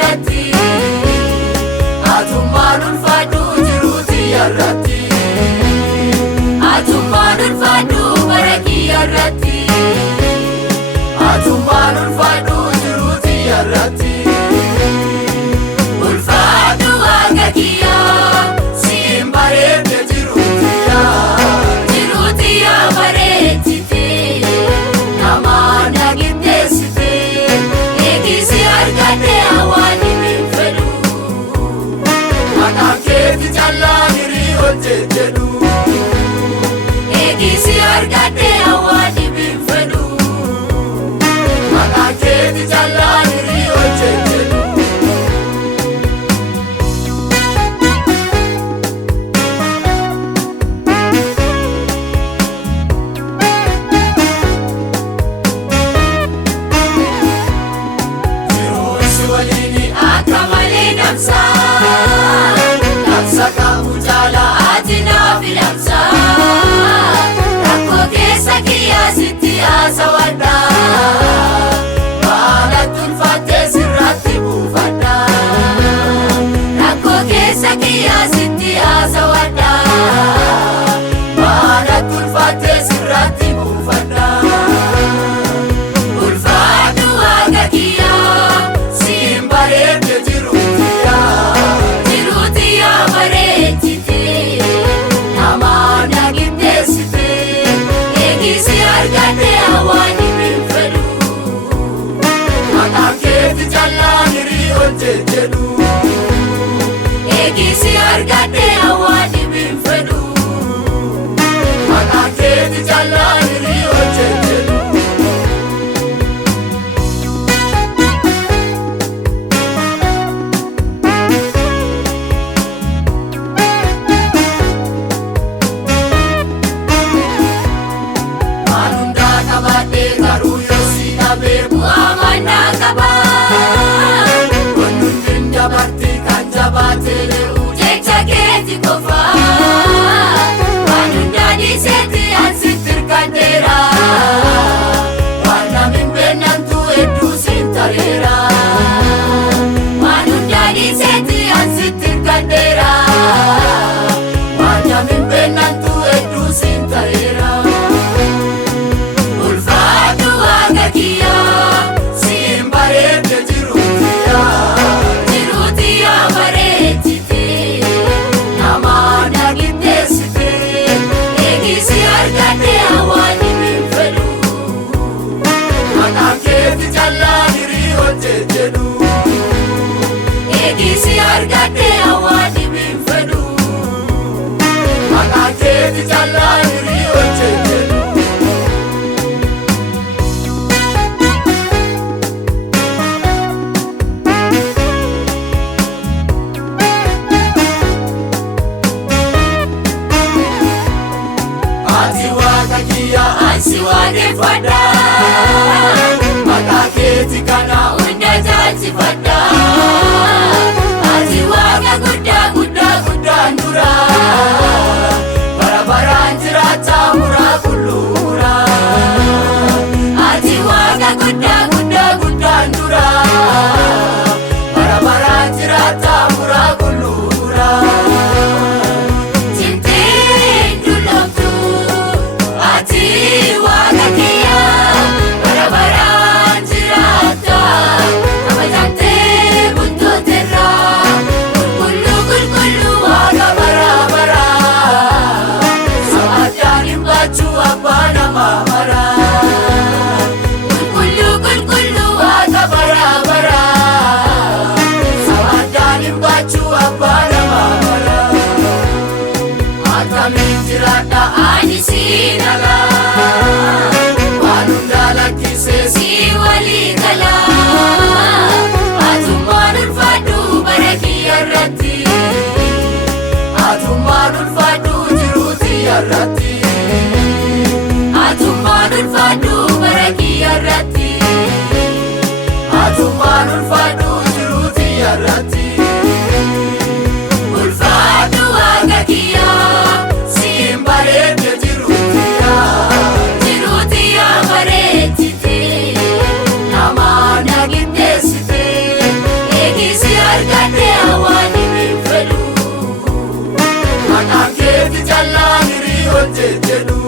yarratti atummaan ulfaadhu jiruuti yarratti atummaan ulfaadhu baraki yarratti atummaan ulfaadhu jiruuti yarratti ulfaadhu agakiya simbareede jiruuti ya bareechite namaana giddeessite eegisi argate hawaani minfedhu maqaan keeti callaa hirii hojjedhu eegisi argate hawaani minfedhu maqaan keeti callaa hirii hojjedhu Namsa kamu jala atina filamsa Rakko keessa kiyya sitti haasawwadha Baala tulfattee sirratti buufadha Rakko keessa kiyya sitti haasawwadha Baala tulfattee sirratti buufadha Ulfaadhu waaqa kiyya simbareede argate hawaani minfedhu maqaan keeti callaa hirii hojjedhu eegisi argate hawaani minfedhu maqaan keeti callaa hirii hojjedhu eegisi argate hawaani minfedhu maqaan keeti callaa hirii hojjedhu ati waaqa kiyya ansi waaqeffadha maqaa keeti kana hunda jaalchifadha ati waaqa guddaan dura bara baraan jiraata muraa kulluura ati waaqa guddaan dura bara baraan jiraata muraa kulluura timtiin dullomtu ati waaqa kiyya bara baraan jiraata kabajamtee bultooterra qulqulluu waaqa bara bara sabaddaan hin baachuu abbaa namaa mara qulqulluu waaqa bara bara sabaddaan hin baachuu abbaa namaa mara akkamiin jiraadha ani siin alaa waan hunda lakkisee si walii galaa atummaan ulfaadhu baraki yarratti atummaan ulfaadhu jiruuti yarratti atummaan ulfaadhu baraki yarratti atummaan ulfaadhu jiruuti yarratti ulfaadhu waaqa kiyya simbareede jiruuti ya bareechite namaana giddeessite eegisi jejjedhu